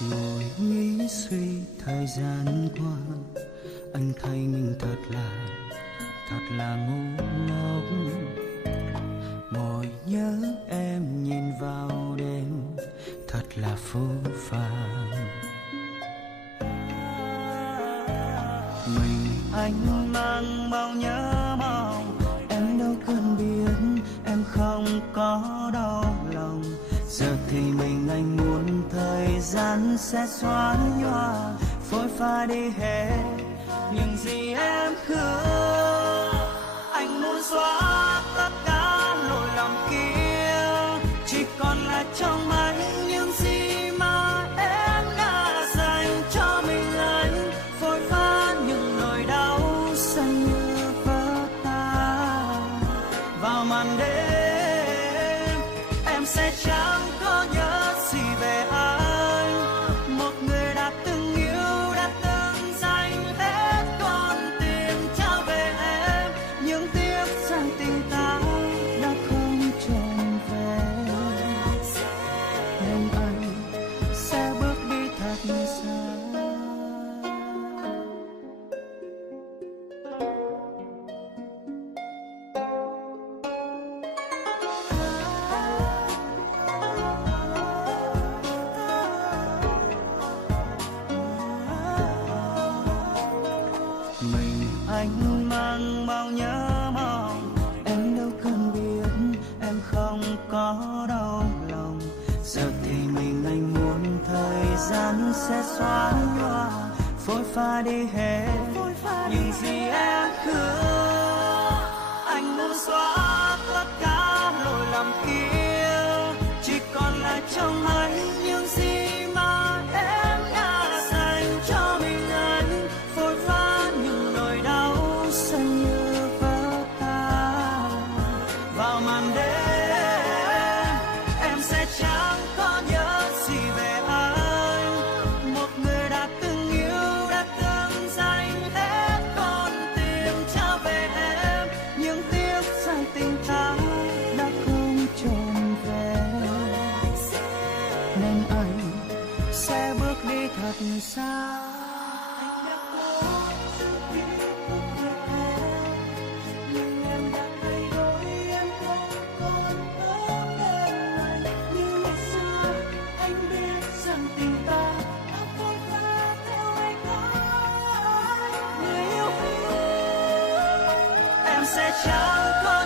Ngồi nghĩ suy thời gian qua, anh thấy mình thật là ngu ngốc. Ngồi nhớ em nhìn vào đêm, thật là phũ phàng. Mình anh mang bao nhớ mong, em đâu cần biết em không có đau lòng. Giờ thì mình anh muốn thời gian sẽ xóa nhòa, phôi pha đi hết những gì em hứa. Anh muốn xóa tất cả lỗi lầm kia, chỉ còn lại trong anh những gì mà em đã dành cho mình anh. Phôi pha những nỗi đau xanh như vỡ tan vào màn đêm. Em sẽ chẳng có nhớ gì về anh, một người đã từng yêu, đã từng dành hết con tim trao về em. Nhưng tiếc rằng tình ta đã không trọn vẹn, nên anh sẽ bước đi thật xa. Mình anh mang bao nhớ mong, em đâu cần biết em không có đau lòng. Giờ thì mình anh muốn thời gian sẽ xóa nhòa, phôi pha đi hết những gì em hứa. Anh muốn xóa tất cả lỗi lầm kia, chỉ còn lại trong anh những gì mà em đã dành cho mình anh. Phôi pha những nỗi đau xanh như vỡ tan vào màn đêm. Em sẽ chẳng có nhớ gì về anh, một người đã từng yêu, đã từng dành hết con tim trao về em. Nhưng tiếc rằng tình ta đã không trọn vẹn, nên anh sẽ bước đi thật xa. Em sẽ chẳng có